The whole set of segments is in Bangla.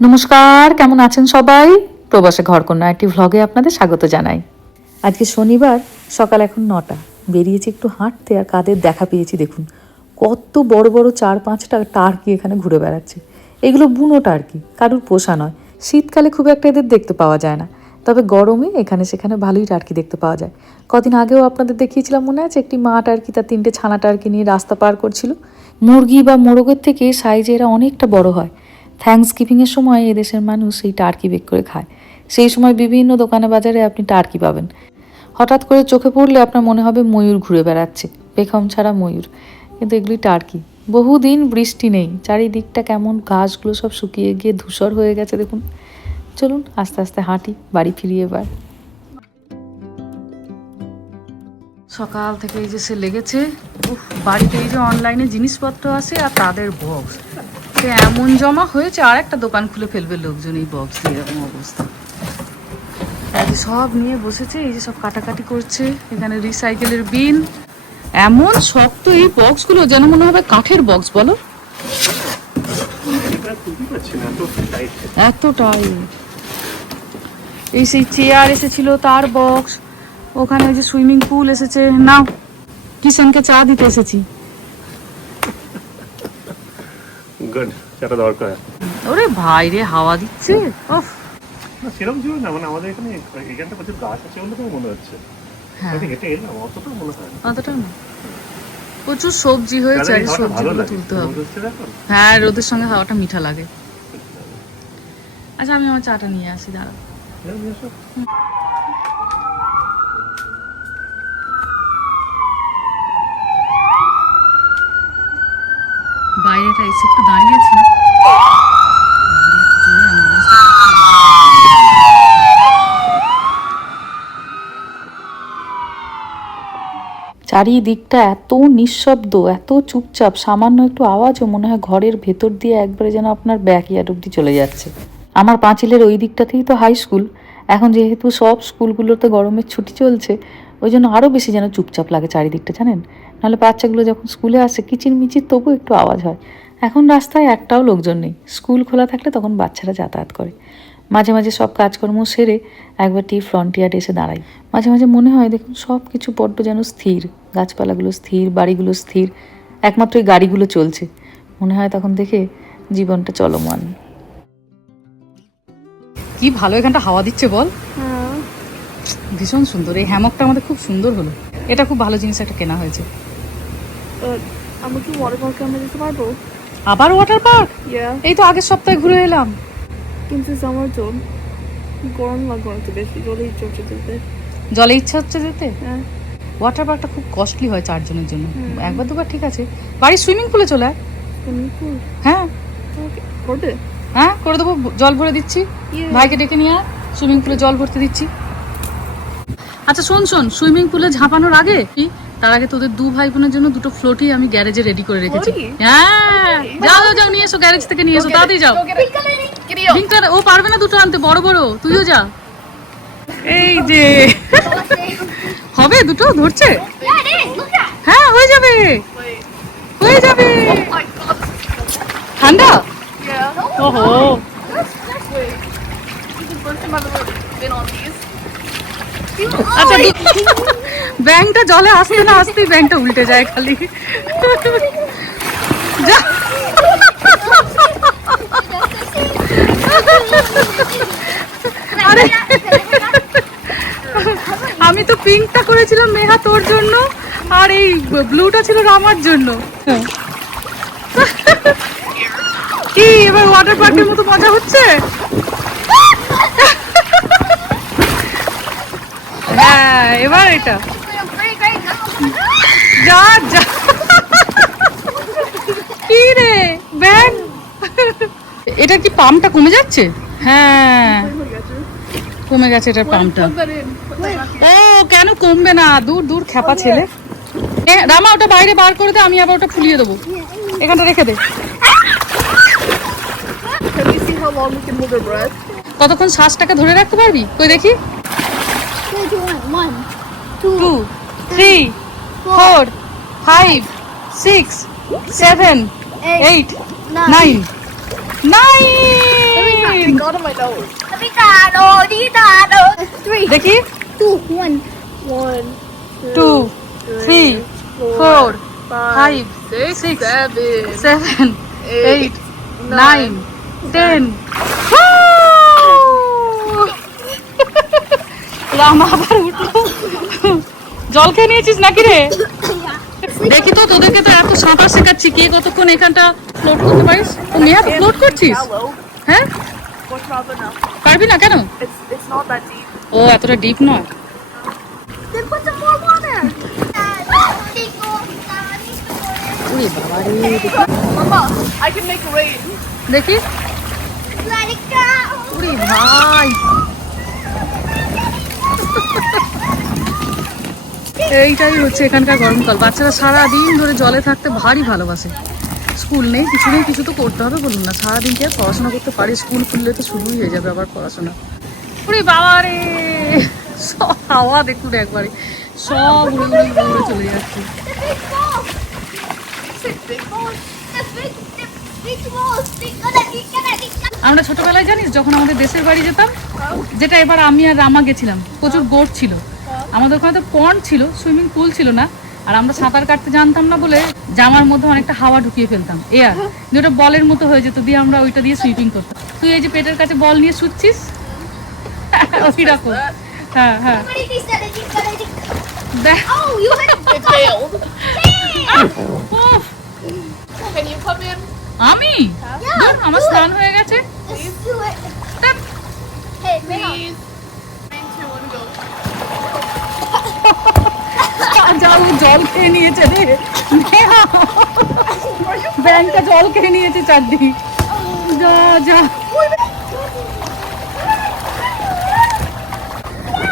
নমস্কার, কেমন আছেন সবাই? প্রবাসে ঘরকন্যা একটি ভ্লগে আপনাদের স্বাগত জানাই। আজকে শনিবার, সকাল এখন 9টা। বেরিয়েছি একটু হাঁটতে, আর কাদের দেখা পেয়েছি দেখুন। কত বড় বড় 4-5টা টার্কি এখানে ঘুরে বেড়াচ্ছে। এগুলো বুনো টার্কি, কারুর পোষা নয়। শীতকালে খুব একটা এদের দেখতে পাওয়া যায় না, তবে গরমে এখানে সেখানে ভালোই টার্কি দেখতে পাওয়া যায়। কদিন আগেও আপনাদের দেখিয়েছিলাম, মনে আছে? একটি মা টার্কি তার 3টে ছানা টার্কি নিয়ে রাস্তা পার করছিল। মুরগি বা মোরগের থেকে সাইজে এরা অনেকটা বড় হয়। থ্যাঙ্কসগিভিংয়ের সময় এদেশের মানুষ এই টার্কি বেক করে খায়। সেই সময় বিভিন্ন দোকানে বাজারে আপনি টার্কি পাবেন। হঠাৎ করে চোখে পড়লে আপনার মনে হবে ময়ূর ঘুরে বেড়াচ্ছে, পেখম ছাড়া ময়ূর, কিন্তু এগুলি টার্কি। বহুদিন বৃষ্টি নেই, চারিদিকটা কেমন ঘাসগুলো সব শুকিয়ে গিয়ে ধূসর হয়ে গেছে দেখুন। চলুন আস্তে আস্তে হাঁটি, বাড়ি ফিরি এবার। সকাল থেকে এই যে সে লেগেছে, বাড়িতে এই যে অনলাইনে জিনিসপত্র আসে আর তাদের বক্স এমন জমা হয়েছে, আর একটা দোকান খুলে ফেলবে লোকজন এই বক্স দিয়ে, এরকম অবস্থা। সব নিয়ে বসেছে, এই যে সব কাটাকাটি করছে। এখানে রিসাইকেলের বিন, এমন শক্ত এই বক্সগুলো যেন মনে হবে কাঠের বক্স। বলো, এত টাইট। এই সেই চেয়ার এসেছিল, তার বক্স। ওখানে ওই যে সুইমিং পুল এসেছে। নাও, কিষানকে চা দিতে এসেছি। ওরে ভাই রে, হাওয়া দিচ্ছে। সেরকম ছিল না, মানে আমাদের এখানে এখানটা প্রচুর গাছ আছে বলে তো মনে হচ্ছে। হেঁটে এলাম, অতটা মনে হয় না। অতটা না, প্রচুর সবজি হয়েছে, আর সবজিগুলো তুলতে হবে। হ্যাঁ, রোদের সঙ্গে হাওয়াটা মিঠা লাগে। আচ্ছা, আমি আমার চাটা নিয়ে আসি, দাঁড়া। বাইরেটা এসে একটু দাঁড়িয়েছি। চারিদিকটা এত নিঃশব্দ, এত চুপচাপ, সামান্য একটু আওয়াজও মনে হয় ঘরের ভেতর দিয়ে একবারে যেন আপনার ব্যাকইয়ার্ড অব্দি চলে যাচ্ছে। আমার পাঁচিলের ওই দিকটাতেই তো হাই স্কুল। এখন যেহেতু সব স্কুলগুলোতে গরমের ছুটি চলছে, ওই জন্য আরও বেশি যেন চুপচাপ লাগে চারিদিকটা, জানেন? নাহলে বাচ্চাগুলো যখন স্কুলে আসে কিচিরমিচির, তবু একটু আওয়াজ হয়। এখন রাস্তায় একটাও লোকজন নেই। স্কুল খোলা থাকলে তখন বাচ্চারা যাতায়াত করে। মাঝে মাঝে সব কাজকর্ম সেরে একবার ফ্রন্টিয়ার্ডে এসে দাঁড়াই। মাঝে মাঝে মনে হয় দেখুন, সব কিছু বড্ড যেন স্থির। গাছপালাগুলো স্থির, বাড়িগুলো স্থির, একমাত্র এই গাড়িগুলো চলছে। মনে হয় তখন দেখে জীবনটা চলমান। কি ভালো এখানটা হাওয়া দিচ্ছে বল। ভীষণ সুন্দর। এই হ্যামকটা আমাদের খুব সুন্দর হলো। এটা খুব ভালো জিনিস একটা কেনা হয়েছে। আমরা কি ওয়াটার পার্কে আমরা যেতে পারবো? আবার ওয়াটার পার্ক? এই তো আগের সপ্তাহে ঘুরে এলাম। কিন্তু আমার তো গরম লাগবে একটু বেশি, জলে ইচ্ছে হচ্ছে যেতে। জলে ইচ্ছা হচ্ছে যেতে? হ্যাঁ। ওয়াটার পার্কটা খুব কস্টলি হয় 4 জনের জন্য। একবার দুবার ঠিক আছে, বাড়ির সুইমিং পুলে চলে আয়। Swimming pool? হ্যাঁ। করবে? হ্যাঁ, করে দেবো। জল ভরে দিচ্ছি, ভাইকে ডেকে নিয়ে আয়, সুইমিং পুলে জল ভরতে দিচ্ছি। আচ্ছা শোন, সুইমিং পুলে ঝাঁপানোর আগে তার আগে তোদের 2 ভাই বোনের জন্য 2টো ফ্লোটি আমি গ্যারেজে রেডি করে রেখেছি। হ্যাঁ, যাও যাও নিয়ে এসো, গ্যারেজ থেকে নিয়ে এসো, তাড়াতাড়ি যাও। ভিক্টর, ও পারবে না 2টো আনতে, বড় বড়, তুইও যা। এই যে হবে 2টো, ধরছে। হ্যাঁ, হয়ে যাবে, হয়ে যাবে। ঠান্ডা? ওহো, আচ্ছা। ব্যাংকটা জলে আসতে না আসতেই ব্যাংকটা উল্টে যায় খালি। আরে, আমি তো পিঙ্কটা করেছিলাম মেহা তোর জন্য, আর এই ব্লুটা ছিল রামার জন্য। কি এবার ওয়াটার পার্কের মতো মজা হচ্ছে? হ্যাঁ, এবার এটা যা যা। কি রে ব্যাগ, এটা কি পাম্পটা কমে যাচ্ছে? হ্যাঁ, কমে গেছে এটার পাম্পটা। ও কেন কমবে না, দূর দূর খ্যাপা ছেলে। রামা, ওটা বাইরে বার করে দে, আমি আবার ওটা ফুলিয়ে দেবো। এখানটা রেখে দে। কতক্ষণ শ্বাসটাকে ধরে রাখতে পারবি? কই দেখি। 2, 3, 4, 5, 6, 7, 8, 9. 9! 9. Got on my nose. দেখি 2, 1. 1, 2 3 4 5, 5 6 7. 7 8 9 10. রামা আবার উঠলো। জল খেয়ে নিয়েছিস নাকি রে? দেখি তো, তোদেরকে তো এত সাঁতার শেখাচ্ছি, কে কতক্ষণ এখানটা ফ্লোট করতে পারিস? তো নেহা তো ফ্লোট করছিস? Shallow. হ্যাঁ, What's not enough? পারবি না কেন? It's not that deep. ও এতটা ডিপ নয়। Then put some more water. উরে বাবা রে, Mama, I can make rain. দেখি। উরে ভাই, এইটাই হচ্ছে এখানকার গরমকাল। বাচ্চারা সারাদিন ধরে জলে থাকতে ভারী ভালোবাসে। স্কুল নেই, কিছু নেই, কিছু তো করতে হবে বলুন না। সারাদিন কি আর পড়াশোনা করতে পারি? স্কুল খুললে তো শুরুই হয়ে যাবে আবার পড়াশোনা। উরে বাবা রে, সব হাওয়া দেখুন একবারে, সব উড়ে উড়ে উড়ে উড়ে চলে যাচ্ছে। আমরা ছোটবেলায় জানিস যখন আমাদের দেশের বাড়ি যেতাম, যেটা এবার আমি আর রামা গেছিলাম, প্রচুর গোট ছিল। আমাদের ওখানে তো পন্ড ছিল, সুইমিং পুল ছিল না। আর আমরা সাঁতার কাটতে জানতাম না বলে জামার মধ্যে অনেকটা হাওয়া ঢুকিয়ে ফেলতাম, এয়ার, যেটা বলের মতো হয়ে যেত, দিয়ে আমরা ওইটা দিয়ে সুইমিং করতাম। তুই এই যে পেটের কাছে বল নিয়ে শুচ্ছিস, ওই রকম। হ্যাঁ হ্যাঁ, দেখ। It failed. উফ, Can you come in? আমি ধুর, আমার স্নান হয়ে গেছে। ধ্যাৎ, Please. 3, 2, 1, go. যা ও জল খেয়ে নিয়েছে রে, ব্যাংকটা জল খেয়ে নিয়েছে চারদিক। যা যা,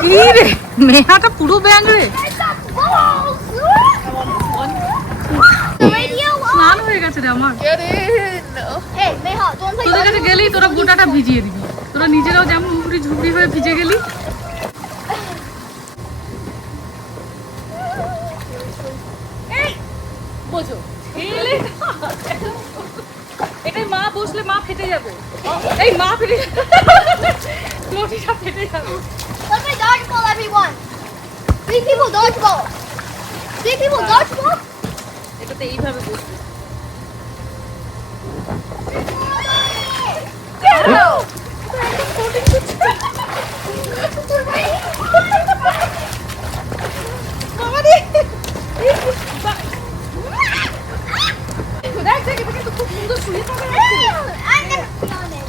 কি রে, নেহাটা পুরো ব্যাং রে। স্নান হয়ে গেছে রে আমার। Get in. তোদের কাছে গেলেই তোরা গোটাটা ভিজিয়ে দিবি, তোরা নিজেরাও যেমন উপুরি ঝুপড়ি হয়ে ভিজে গেলি। বোঝো, এটাই মা বসলে মা ফেটে যাবে। এই মা ফেটে লটিটা ফেটে যাবে। Let's play dodgeball, everyone. 3 people dodgeball. 3 people dodgeball. এটাতে এইভাবে বসবে। খুব সুন্দর শুয়ে থাকে। I'm gonna be on it.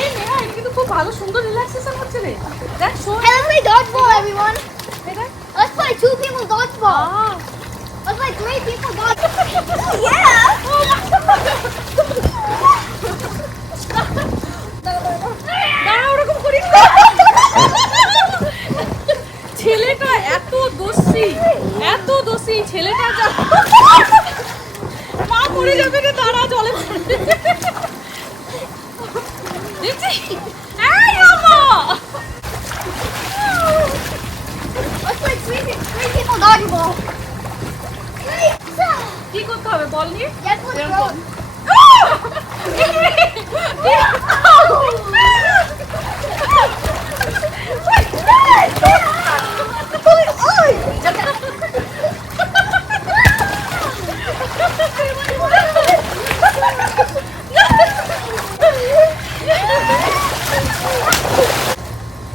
এই নেহা, এটা কিন্তু খুব ভালো সুন্দর রিল্যাক্সেশন হচ্ছে রে। দেখ শোন, Hey, let's play dodgeball, everyone. এটা Let's play 2 people dodgeball. Let's play 3 people dodgeball. Yeah. দাঁড়া, ওরকম করিস না। ছেলেটা এত দোষী, এত দোষী ছেলেটা। মা পড়ে যাবে রে, দাঁড়া, জলে পড়বে। দেখছিস? এই আমা, Let's play 3 people dodgeball. কি করতে হবে বল নিয়ে? Yes, let's go.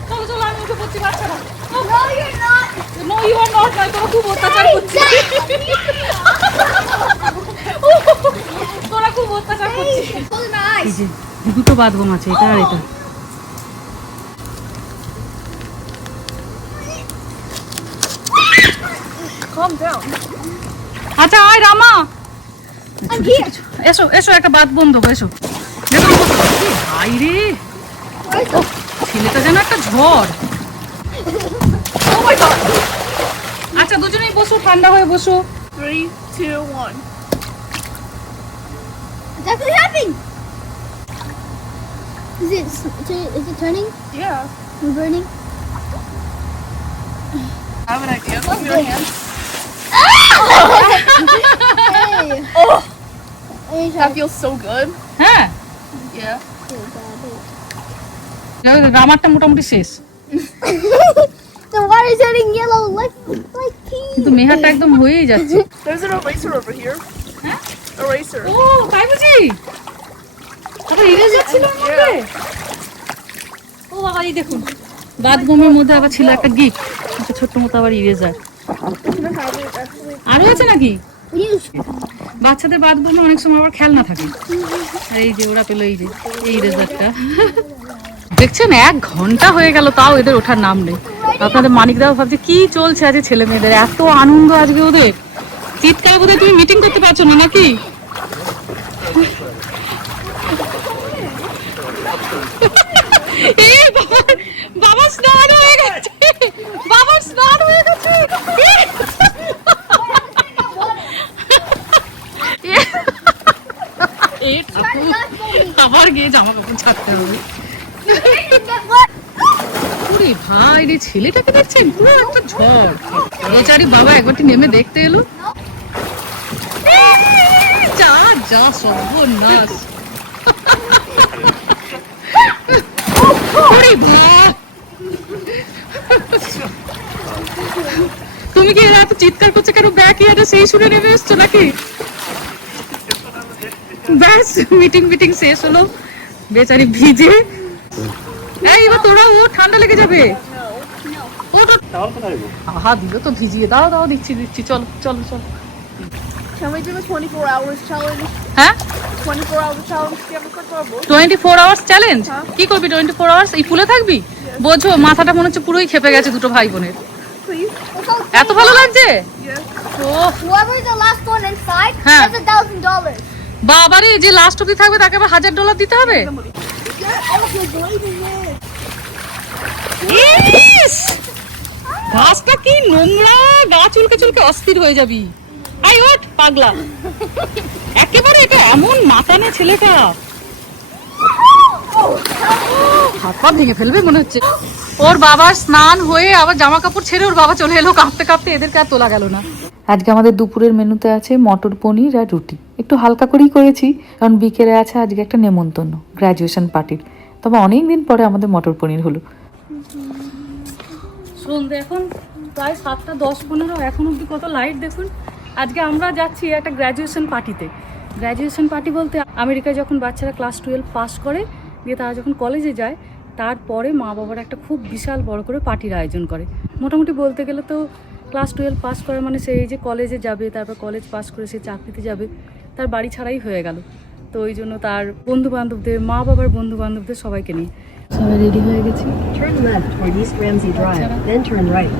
চলো চলো, আমি উঠে পড়ছি, বাচ্চারা। No, you're not. No you are not, নয় তোরা খুব অত্যাচার করছিস। তোরা খুব অত্যাচার করছিস। Close my eyes. এই যে দুটো বাথরুম আছে, এটা আর এটা। Calm down. আচ্ছা আয় রামা, I'm here. এসো এসো, একটা বাথ বন্ধ, এসো। দেখো ভাই রে, ও ছেলেটা যেন একটা ঝড়। Oh my god. আচ্ছা দুজনেই বসো, ঠান্ডা হয়ে বসো। 3, 2, 1. It's actually happening. Is it turning? Yeah. We're burning. I have an idea. Move your hands. Hey. That feels so good. হ্যাঁ Yeah. রামারটা মোটামুটি শেষ, The water's turning yellow like pee. কিন্তু মেহাটা একদম হয়েই যাচ্ছে। There's an eraser over here. Huh? Eraser. ও তাই বুঝি, আবার ইরেজার ছিল ওর মধ্যে। ও বাবা এই দেখুন, বাথরুমের মধ্যে আবার ছিল একটা গিফট, একটা ছোট্ট মতো আবার ইরেজার। আরো আছে নাকি? বাচ্চাদের বাথরুমে অনেক সময় আবার খেলনা থাকে, আর এই যে ওরা পেলো এই যে এই ইরেজারটা। দেখছেন 1 ঘন্টা হয়ে গেল তাও এদের ওঠার নাম নেই। আপনাদের মানিকদাও ভাবছে কি চলছে আজ ছেলে মেয়েদের, এত আনন্দ আজকে ওদের। শীতকালে বোধহয় তুমি মিটিং করতে পারছো না নাকি? এই বাবা স্নান হয়ে গেছে, বাবার স্নান হয়ে গেছে। আবার গিয়ে জামা কাপড় ছাড়তে হবে। ওরে ভাই রে, ছেলেটাকে দেখছেন পুরো একটা ঝড়। বেচারি বাবা একবারটি নেমে দেখতে এলো, যা যা সর্বনাশ। ওরে বাবা, তুমি কি এত চিৎকার করছে কেন? ব্যাক ইয়ার্ডে সেই শুনে নেমে এসছো নাকি? ব্যাস মিটিং শেষ হলো, বেচারি ভিজে। এই এবার তোরা ও, ঠান্ডা লেগে যাবে। ও তো টাওয়াল কোথায় গো? আহা দিল তো ভিজিয়ে, দাও দিচ্ছি, চলো চলো চলো। Can we do a 24 hours challenge? হ্যাঁ 24 hours challenge কি আমরা করতে পারবো? 24 আওয়ার্স চ্যালেঞ্জ? কি করবি 24 আওয়ার্স? এই ফুলে থাকবি? বোঝো মাথাটা মনে হচ্ছে পুরোই খেপে গেছে দুটো ভাই বোনের। Please? এত ভালো লাগছে? Yes. O Whoever's the last one inside Huh. has $1,000. বাবারে, যে লাস্ট অব্দি থাকবে তাকে আবার $1000 দিতে হবে? ইস, গাছটা কি নোংরা, গা চুলকে অস্থির হয়ে যাবি। আই ওঠ পাগলা, একেবারে এটা এমন মাতানে ছেলেটা, হাত পা ভেঙে ফেলবে মনে হচ্ছে। ওর বাবার স্নান হয়ে আবার জামা কাপড় ছেড়ে ওর বাবা চলে এলো কাঁপতে কাঁপতে, এদেরকে আর তোলা গেল না। আজকে আমাদের দুপুরের মেনুতে আছে মটর পনির আর রুটি, একটু হালকা করেই করেছি কারণ বিকেলে আছে আজকে একটা নেমন্তন্ন গ্র্যাজুয়েশন পার্টির, তবে অনেক দিন পরে আমাদের মটর পনির হলো। সন্ধ্যে এখন প্রায় 7টা 10-15, এখন অব্দি কত লাইট দেখুন। আজকে আমরা যাচ্ছি একটা গ্র্যাজুয়েশন পার্টিতে। গ্র্যাজুয়েশন পার্টি বলতে আমেরিকায় যখন বাচ্চারা ক্লাস 12 পাস করে দিয়ে তারা যখন কলেজে যায়, তারপরে মা বাবার একটা খুব বিশাল বড় করে পার্টির আয়োজন করে। মোটামুটি বলতে গেলে তো ক্লাস 12 পাস করে মানে সে এই যে কলেজে যাবে, তারপর কলেজ পাস করে সে চাকরিতে যাবে, তার বাড়ি ছাড়াই হয়ে গেল। তো ওই জন্য তার বন্ধু বান্ধবদের, মা বাবার বন্ধু বান্ধবদের সবাইকে নিয়ে সবাই রেডি হয়ে গেছি। Turn left toward East Ramsey Drive, then turn right.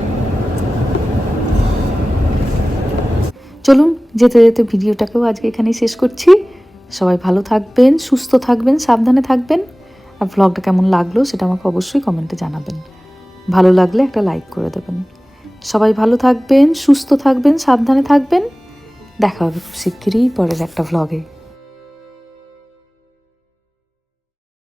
চলুন যেতে যেতে ভিডিওটাকেও আজকে এখানেই শেষ করছি। সবাই ভালো থাকবেন, সুস্থ থাকবেন, সাবধানে থাকবেন। আর ভ্লগটা কেমন লাগলো সেটা আমাকে অবশ্যই কমেন্টে জানাবেন। ভালো লাগলে একটা লাইক করে দেবেন। সবাই ভালো থাকবেন, সুস্থ থাকবেন, সাবধানে থাকবেন। দেখা হবে খুব শিগগিরই পরের একটা ভ্লগে।